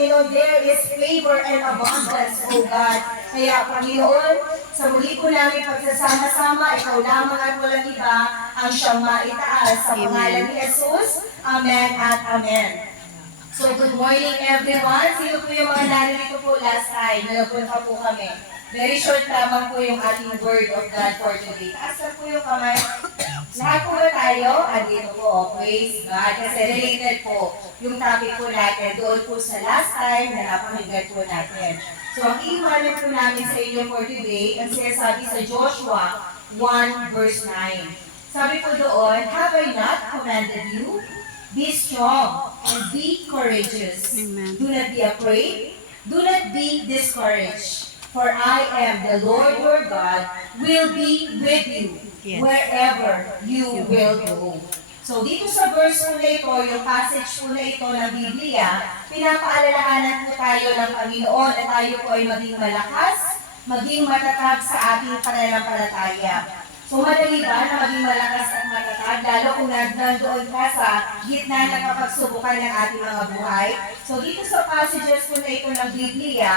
Panginoon, there is favor and abundance, O God. Kaya, Panginoon, sa muli po namin pagsasama-sama, ikaw lamang at walang iba ang siyang maitaas. Sa pangalan ni Jesus, Amen at Amen. So, good morning everyone. Sino po yung mga narito po last time? Nalapunta po kami. Very short lamang po yung ating word of God for today. Taas na po yung kamay. Lahat po ba tayo? Andito po, praise God. Kasi related po yung topic po natin doon po sa last time na napakinggan po natin. So, ang iiwanan po namin sa inyo for today, ang sinasabi sa Joshua 1 verse 9. Sabi po doon, have I not commanded you? Be strong and be courageous. Amen. Do not be afraid. Do not be discouraged. For I am the Lord your God, will be with you wherever you will go. So dito sa verse po na ito, yung passage po na ito ng Biblia, pinapaalalahanan po tayo ng Panginoon na tayo po ay maging malakas, maging matatag sa ating pananampalataya. So madali ba na maging malakas at matatag, lalo kung nandoon ka sa gitna ng kapagsubukan ng ating mga buhay? So dito sa passages po na ito ng Biblia,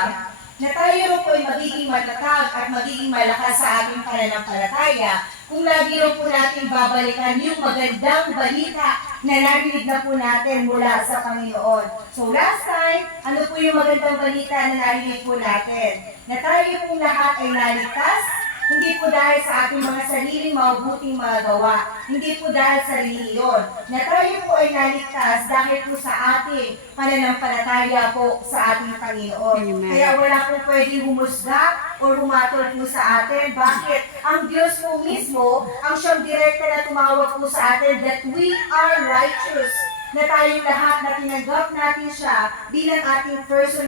na tayo po ay magiging matatag at magiging malakas sa ating pananampalataya kung lagi po natin babalikan yung magandang balita na narinig na po natin mula sa Panginoon. So last time, ano po yung magandang balita na narinig po natin? Na tayo pong lahat ay naligtas, hindi po dahil sa ating mga sariling mabuting mga gawa. Hindi po dahil sa relihiyon. Na tayo po ay naligtas dahil po sa ating pananampalataya po sa ating Panginoon. Amen. Kaya wala pong pwedeng humusga o humatol po sa atin. Bakit? Ang Diyos po mismo, ang siyang direkta na tumawag po sa atin that we are righteous. Na tayong lahat na tinanggap natin siya bilang ating person